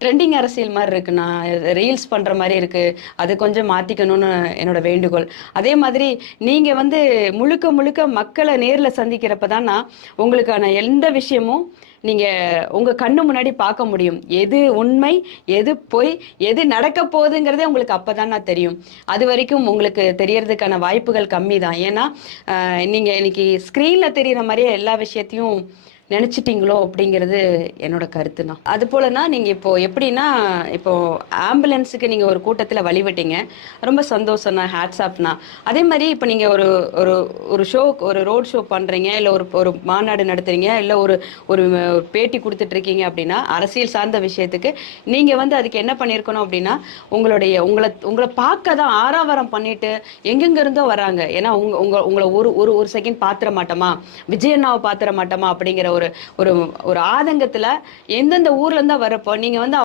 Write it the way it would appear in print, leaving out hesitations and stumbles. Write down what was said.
Trending அரசியல் மாதிரி இருக்கு, நான் ரீல்ஸ் பண்ற மாதிரி இருக்கு, அது கொஞ்சம் மாத்திக்கணும்னு என்னோட வேண்டுகோள். அதே மாதிரி நீங்க வந்து முழுக்க முழுக்க மக்களை நேர்ல சந்திக்கிறப்பதான் உங்களுக்கான எந்த விஷயமும் நீங்க உங்க கண்ணு முன்னாடி பார்க்க முடியும். எது உண்மை, எது பொய், எது நடக்க போகுதுங்கிறதே உங்களுக்கு அப்பதான் தெரியும். அது வரைக்கும் உங்களுக்கு தெரியறதுக்கான வாய்ப்புகள் கம்மி தான். ஏன்னா நீங்க இன்னைக்கு ஸ்கிரீன்ல தெரியற மாதிரியே எல்லா விஷயத்தையும் நினைச்சிட்டீங்களோ அப்படிங்கிறது என்னோட கருத்துனா. அது போலனா நீங்க இப்போ எப்படின்னா, இப்போ ஆம்புலன்ஸுக்கு நீங்க ஒரு கூட்டத்துல வழிவிட்டீங்க, ரொம்ப சந்தோஷம்னா, ஹேட்ஸ் ஆஃப்னா. அதே மாதிரி இப்போ நீங்க ஒரு ஒரு ஒரு ஷோ, ஒரு ரோட் ஷோ பண்றீங்க, இல்ல ஒரு ஒரு மாநாடு நடத்துறீங்க, இல்ல ஒரு ஒரு பேட்டி கொடுத்துட்டு இருக்கீங்க அப்படின்னா, அரசியல் சார்ந்த விஷயத்துக்கு நீங்க வந்து அதுக்கு என்ன பண்ணிருக்கணும் அப்படின்னா, உங்களுடைய உங்களை உங்களை பார்க்க தான் ஆரவாரம் பண்ணிட்டு எங்கெங்க இருந்தோ வராங்க. ஏன்னா உங்க உங்க உங்களை ஒரு ஒரு ஒரு செகண்ட் பாத்திர மாட்டோமா, விஜயண்ணாவை பாத்திர மாட்டோமா அப்படிங்கிற ஒரு ஒரு ஒரு ஆதங்கத்துல எந்தெந்த ஊர்ல இருந்தா வரப்போ நீங்க வந்து